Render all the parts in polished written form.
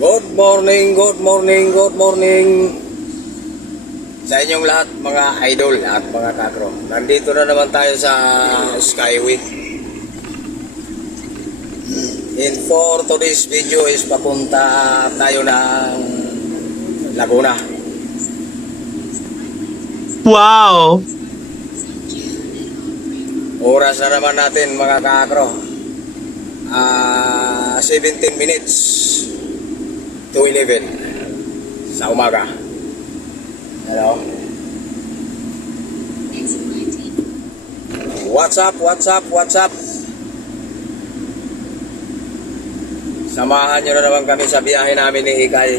Good morning, good morning, good morning sa inyong lahat mga idol at mga kakro. Nandito na naman tayo sa Skyway. And for today's video is papunta tayo ng Laguna. Wow! Oras na naman natin mga kakro. 17 minutes to 11 sa umaga. Hello? What's up? What's up? What's up? Samahan nyo na naman kami sa biyahe namin ni Ikay.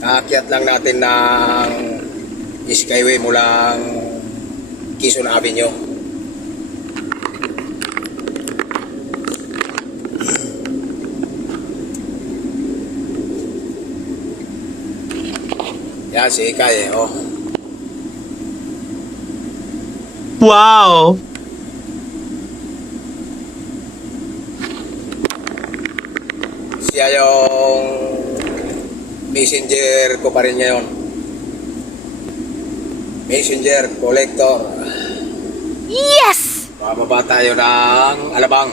Kaakyat lang natin ng Skyway mulang Quezon Avenue. Yan si Ikay oh. Wow! Siya yung messenger ko pa rin ngayon. Messenger collector. Yes! Bababa tayo ng Alabang.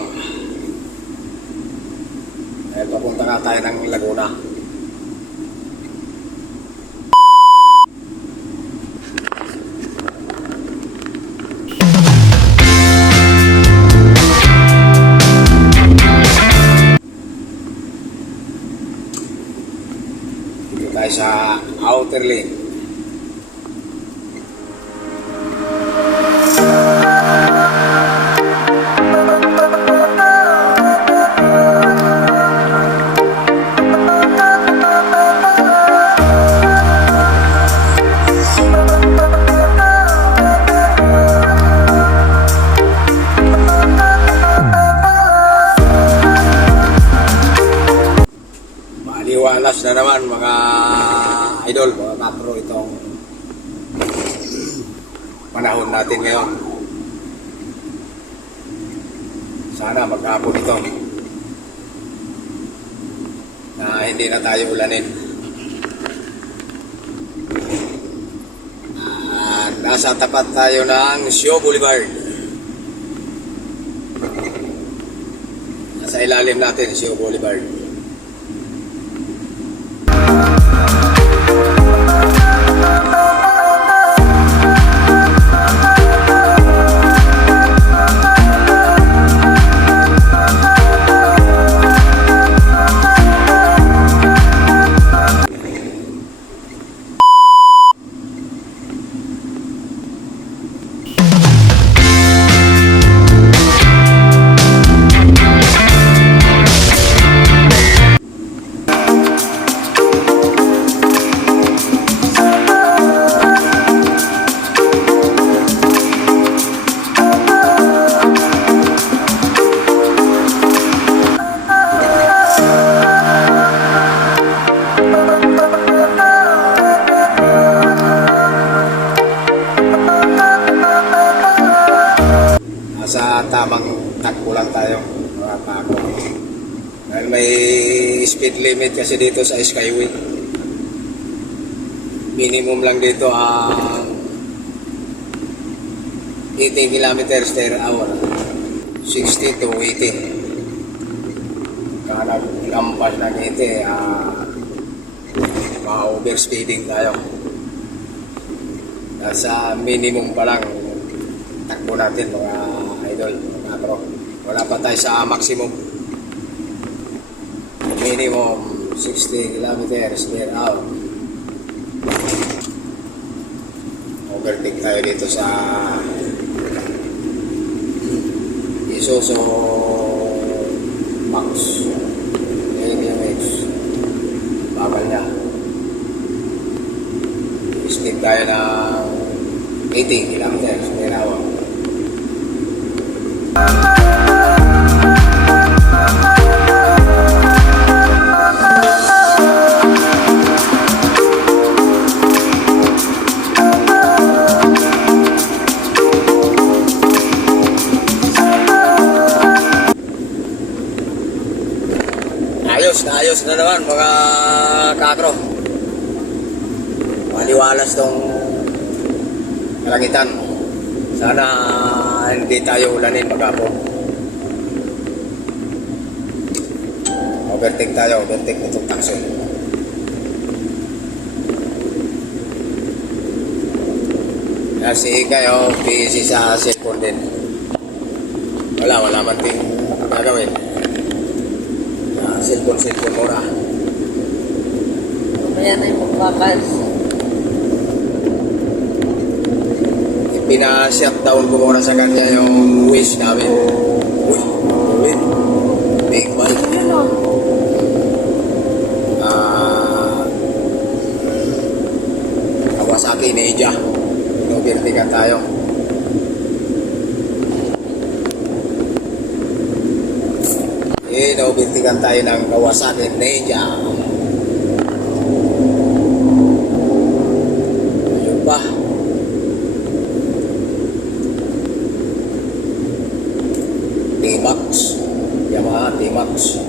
Papunta na tayo ng Laguna. Dito tayo sa outer lane. Maliwalas na naman mga idol, mga kapro, itong panahon natin ngayon. Sana maghapon ito na hindi na tayo ulanin. Nasa tapat tayo ng Sio Boulevard. Nasa ilalim natin Sio Boulevard. Sa tamang takbo lang tayo mga kako. Dahil may speed limit kasi dito sa Skyway. Minimum lang dito ang 80 kilometers per hour. 60 to 80. Kaya naglampas ng 80, ma-overspeeding tayo. Nasa minimum pa lang takbo natin mga idol, mga bro. Wala pa tayo sa maximum. Minimum 60 kilometers per hour. Overtake tayo dito sa Isuzu Max ADMH. Bagal niya. Speed tayo ng 80 kilometers per hour. Maliwalas na naman mga kakro. Maliwalas tong kalangitan. Sana hindi tayo ulanin maghapon. Overtake tayo, overtake nitong taxi. Kasi kayo, busy sa cellphone din. Wala man ting gagawin. Cellphone muna. Kaya na yung magpapas. Pina-shutdown ko muna sa kanya yung wish namin. Uy, big bike. Kawasaki Ninja. Inubertigan tayo. Inubertigan tayo ng Kawasaki Ninja. Ayun ba? T-Max. Yamaha T-Max.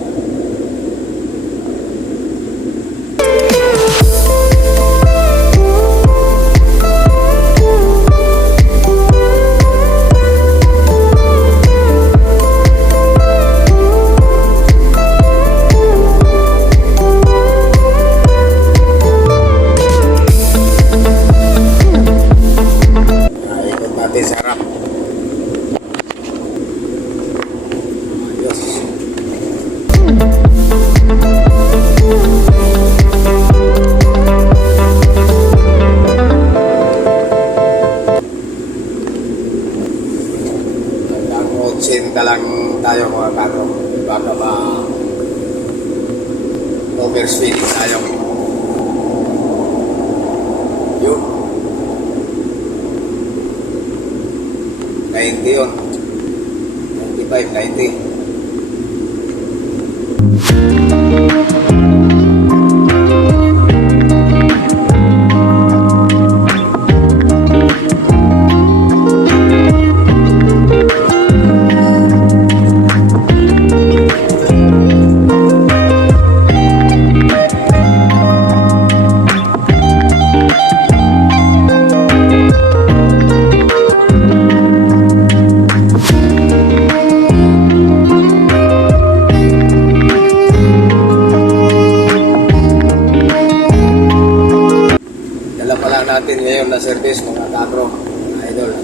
Ikot natin sa harap. Ayos. Hanggang 80 ka lang tayo mga kakro. Baka ba overspeeding tayo. Yun. 90 yun. 95, 90. Dala pa lang natin ngayon na service mga kakro, mga idol.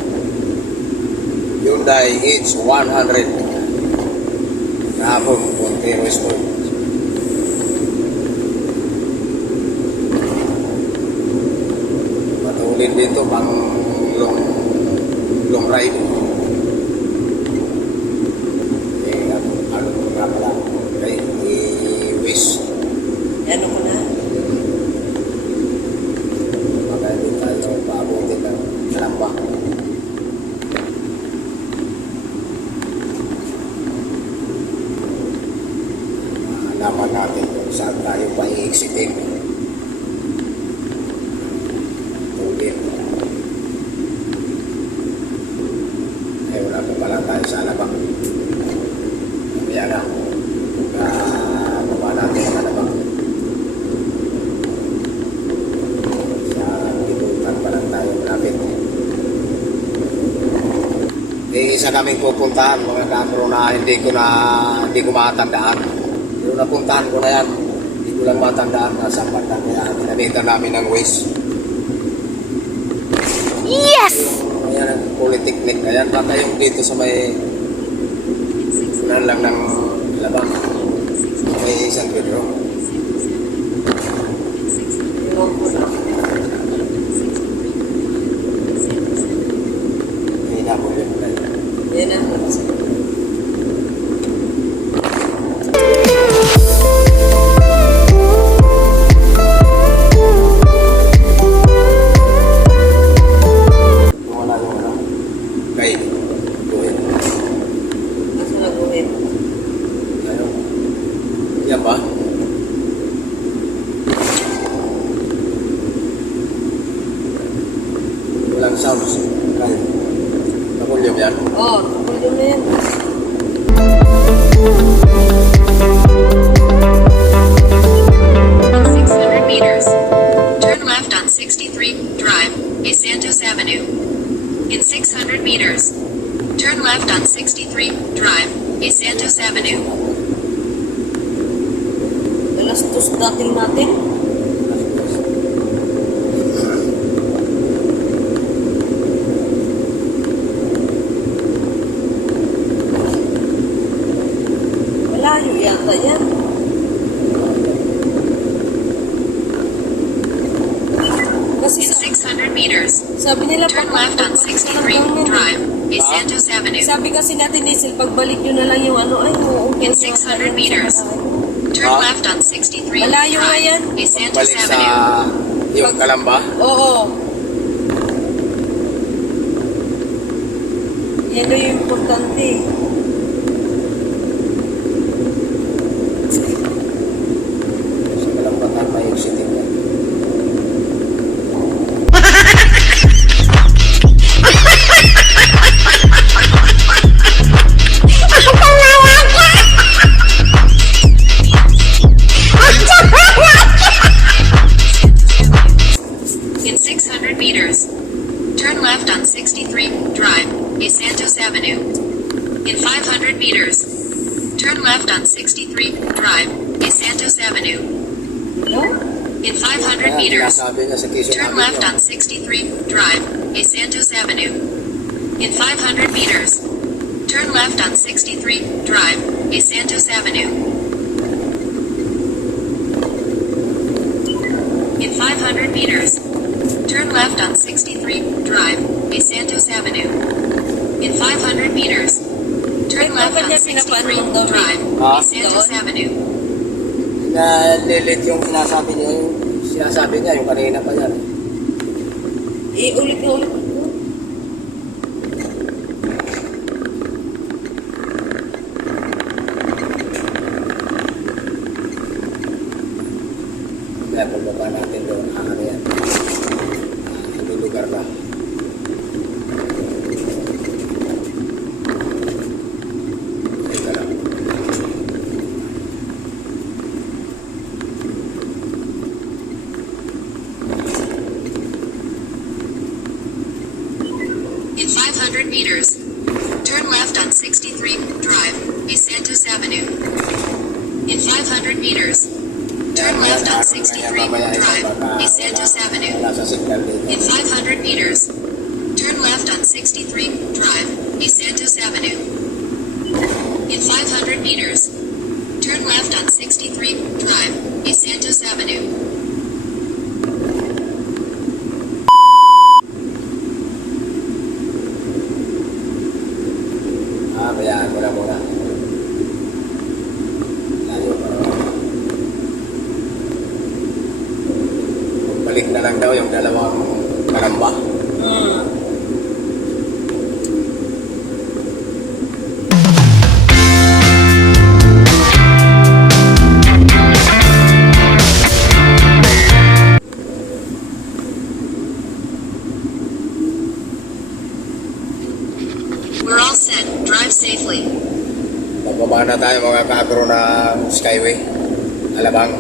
Hyundai H100. Kahapon, Montero Sport. Matulin dito pang long ride. Ano nga pala? Kay i-wish. Ano ko na? Baka hindi tayo paabutin ng kalamba. Alaman natin kung saan tayo pa i-exitin. Tulin. Ay, wala pa pala tayo sa alabang. Kaya na. Baba natin ang alabang. Sa Binutan pa lang tayo malapit. Isa kaming pupuntahan mga kakro na hindi ko matandaan. Pero napuntahan ko na yan. Hindi ko lang matandaan na sa partang kaya pinamita namin ng Waze. Yes! Ayan ang polytechnic. Ayan baka yung dito sa may unan lang ng labang. May isang bedroom. Iwan ko na. Hindi na po yun. Yan na. Wala yung ano. Kay. Buhin. Nasa naguhin. Ano? Yan ba? Walang sounds. Kay. Nakulyom yan. Oh, nakulit na yan. 63, drive, A Santos Avenue. In 600 meters, turn left on 63, drive, A Santos Avenue. Galastos dating natin. Malayo yata yan. Kasi In 600 meters, sabi nila turn left on 63, drive, A Santos Avenue. Sabi kasi natin Diesel, pagbalik nyo na lang yung ano, ay, oo. In 600 meters, turn Ah? left on 63, Malayo nga yan. drive, A Santos Balik sa Avenue. yung Kalamba. Oo. Yan na yung importante. Sa Kalamba tayo may exit din yan. In 600 meters, turn left on 63, drive, A Santos Avenue. In 500 meters, turn left on 63, drive, A Santos Avenue. No? In 500 Kaya meters, sinasabi niya sa Quezon turn Avenue left yun. on 63, drive, A Santos Avenue. In 500 meters, turn left on 63, drive, A Santos Avenue. In 500 meters, turn left on 63, drive, A Santos Avenue. In 500 meters, turn left on 63, drive, A Santos Avenue. Nalilit yung sinasabi niya, yung sinasabi niya, yung kanina pa yan. Ulit na ulit. Kaya pagbaba natin doon, ano yan, ang lugar na. Teka lang. In 500 meters, turn left on 63, drive, A Santos Avenue. In 500 meters, turn left on 63, drive, A Santos Avenue. Wala sa signal dito. In 500 meters, turn left on 63, drive, A Santos Avenue. In 500 meters, turn left on 63, drive, A Santos Avenue. Bayaan mo na muna. Layo pa naman. Balik na lang daw yung dalawang Kalamba. We're all set. Drive safely. Pagbaba na tayo mga kakro ng Skyway. Alabang.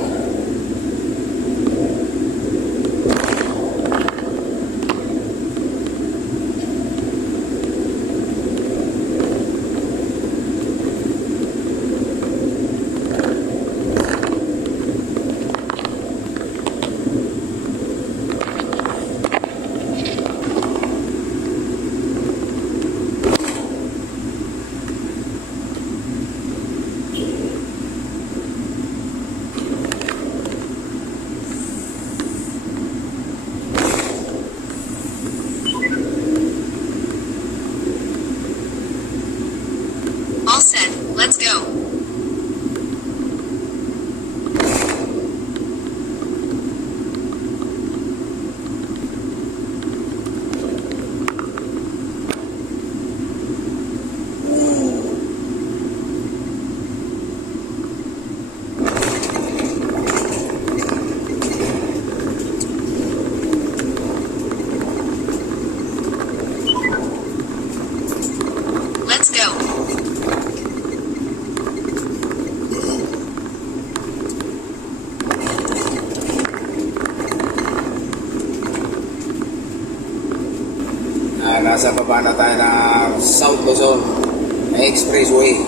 All set. Let's go. Let's go. Yan, nasa baba na tayo ng South Luzon na expressway.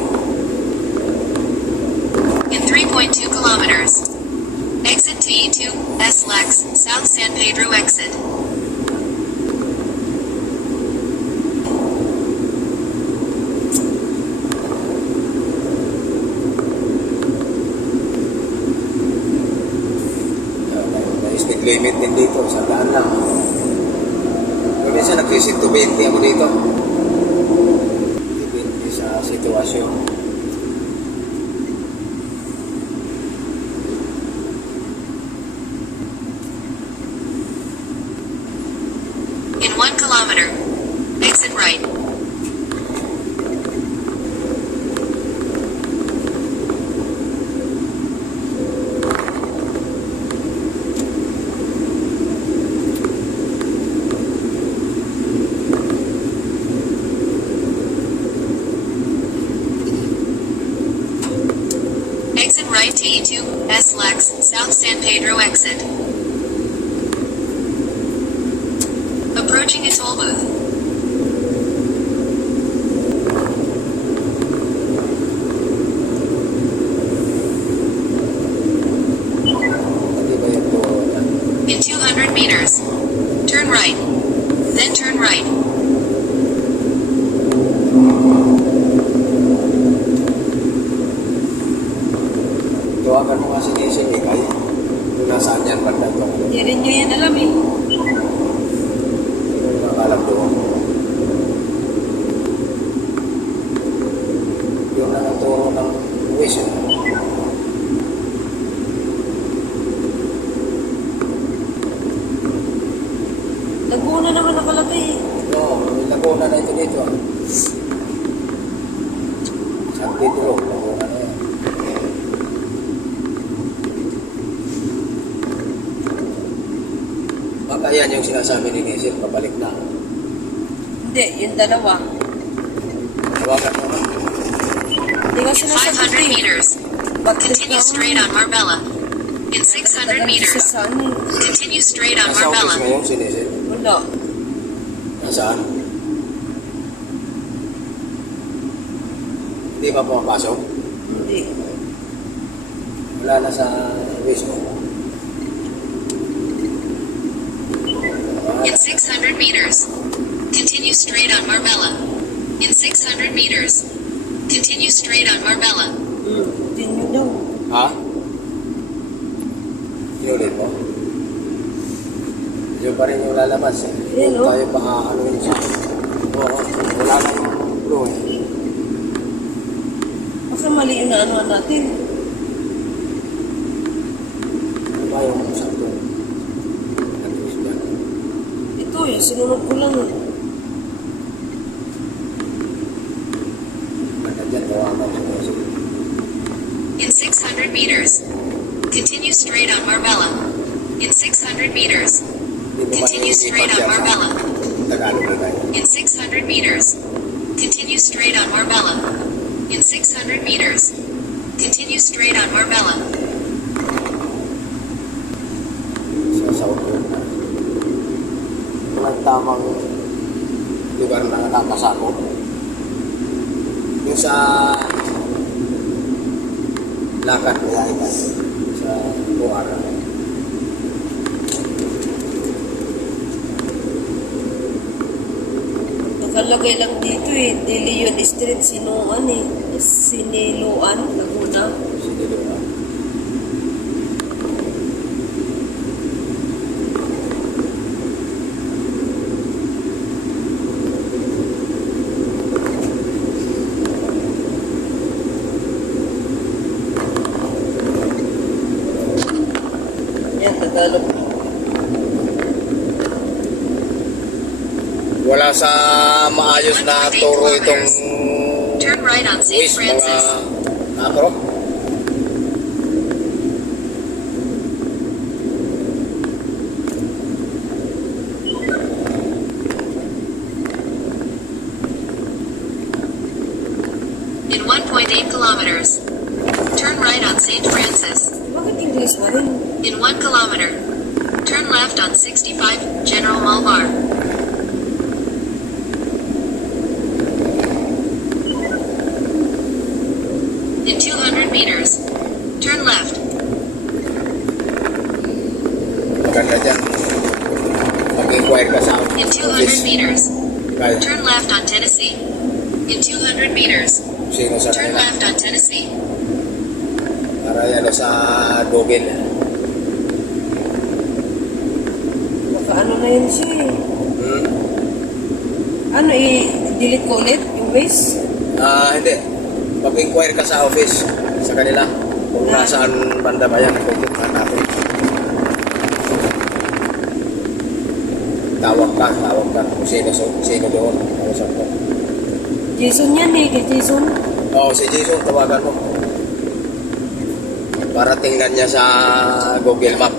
In 3.2 kilometers. Exit TE2, S-Lex, South San Pedro exit. May speed limit din dito, sa daan lang. Kung minsan nag-visit to 20 ako dito. Depende sa sitwasyon. In 1 kilometer. Exit right. Exit right TE2, S-Lex, South San Pedro exit. Approaching a toll booth. Hindi ba yung to? In 200 meters. Turn right. Then turn right. Tuwagan mo nga si Nessie, eh, kayo. Kung nasaan yan, banda to. Hindi rin nyo yan alam eh. Nakakalap doon. Yung nakaturo ng wish. Laguna naman nakalagay eh. No, may Laguna na ito dito. San Pedro, Laguna na yan. Baka yan yung sinasabi ni Nessie, pabalik na. Hindi, yung dalawa. Tawagan mo na. Hindi nga In sinasagot 500 eh. meters. Continue straight on Marbella. In 600 meters. Sa saan eh? Continue straight on Nasa office Marbella. ngayon si Nessie. Wala. Nasaan? Hindi ba pumapasok? Hindi. Wala na sa wish mo. In 600 meters. Continue straight on Marbella. In 600 meters. Continue straight on Marbella. Hindi nyo daw. Ha? Inulit mo? Yun pa rin yung lalabas eh. Yan, Huwag oh. tayo baka ano yun siya. Oo, wala na yung blue eh. Baka mali yung naanuhan natin. Ano ba yung sakto? Nag-wish ba? Ito eh, sinunod ko lang eh. Banda dyan, tawagan sa Nessie. In 600 meters. Continue straight on Marbella. In 600 meters. Hindi mo Continue straight maililipat on yan sa Marbella. Tagalog na tayo. In 600 meters. Continue straight on Marbella. In 600 meters. Continue straight on Marbella. Sa South Road na. Walang tamang lugar na napasakop. Yung sa lakad nila iba sa Buara. Nakalagay lang dito eh. De Leon Street, Sinuan eh. Siniluan, Laguna. Sinilura. Yan, Tagalog. Wala sa maayos na turo itong Turn right on St. wish, mga Francis. nakro. In 1.8 kilometers. Turn right on St. Francis. Bakit English pa rin? In 1 kilometer. Turn left on 65, General Malvar. meters. Turn left. Maganda dyan. Mag-inquire ka sa In 200 office. meters. Kaya, Turn left on Tennessee. In 200 meters. sino sa Turn kanila. left on Tennessee. Para yan sa Google. Baka ano na yun siya eh. Hmm? Ano, i-delete ko ulit yung Waze? Hindi. Mag-inquire ka sa office sa kanila. Kung nasaan banda ba yan, pupuntahan natin. Tawag ka kung sino doon. Kausap ko. Jason yan eh, kay Jason. Oo, si Jason, tawagan mo. Para tingnan niya sa Google Map.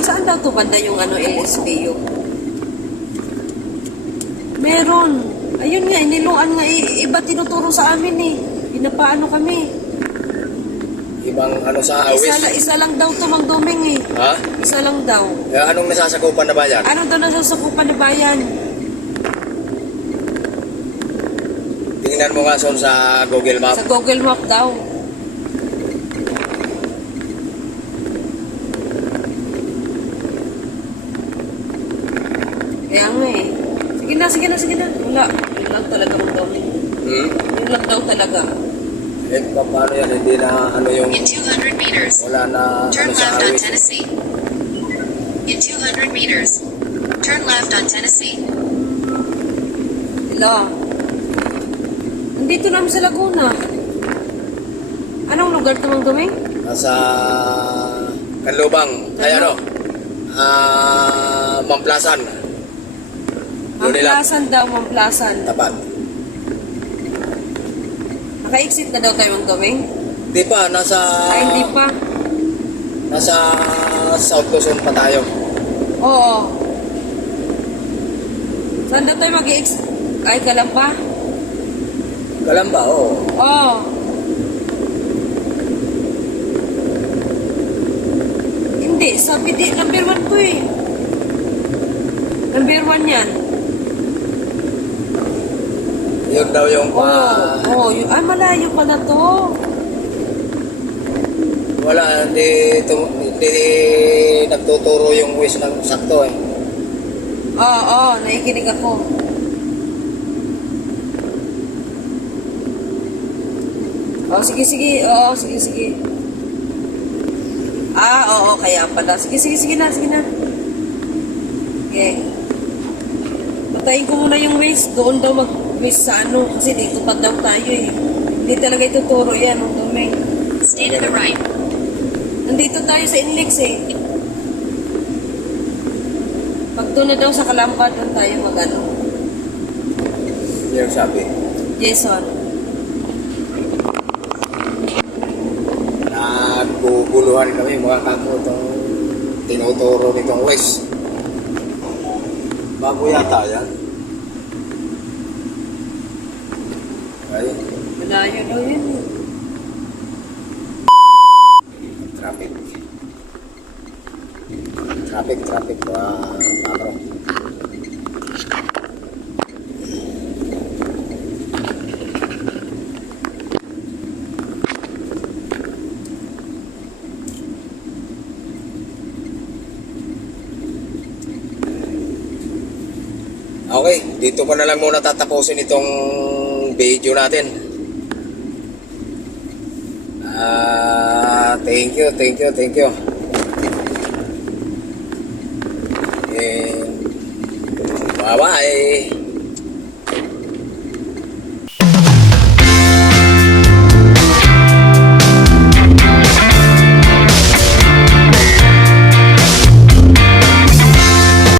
Saan daw to banda yung ano, LSPU? Meron. Ayun nga, iniluan nga, iba tinuturo sa amin eh. Pinapaano kami. Ibang ano sa awis. Isa lang daw to, Mang Doming eh. Ha? Isa lang daw. Anong nasasakupan na ba yan? Ano daw nasasakupan na bayan? Tingnan mo nga son sa Google Map. Sa Google Map daw. Kaya nga eh. Sige na. Wala. Yun lang talaga Mang Doming. Hmm? Yun lang daw talaga. Paano yan? Hindi na ano yung In 200 meters. wala na Turn ano sa left on awis. Tennessee. In 200 meters. Turn left on Tennessee. Hello. Nandito namin sa Laguna. Anong lugar ito, Mang Doming? Nasa Kanlubang. Ay ano? Mamplasan. Yun nila. Mamplasan daw, Mamplasan. Tapat. Naka-exit na daw tayo, Mang Doming? Di pa, nasa Ay, hindi pa. nasa South Luzon pa tayo. Oo. Saan daw tayo mag-exit? Ay, Kalamba? Kalamba, oo. Oo. Hindi, sabi di, number 1 to eh. Number 1 yan. Yun daw yung Oo, yun. Ay, malayo pala to. wala, hindi nagtuturo yung wish ng sakto eh. Oo, nakikinig ako. Oh, sige. Oo, sige. Oo, kaya pala. Sige na. Okay. Patayin ko muna yung waste. Doon daw mag-waste sa ano. Kasi dito pa daw tayo eh. Hindi talaga ituturo yan. Ang domain. Stay to the right. Nandito tayo sa Inlex eh. Pag doon na daw sa Kalamba, doon tayo mag-ano. Yung sabi. Jason. Naguguluhan kami mga kako itong tinuturo nitong West. Bago yata yan. Ayun, Malayo daw yun. traffic. Traffic, makro. Okay, dito ko na lang muna tatapusin itong video natin. Thank you. And bye-bye.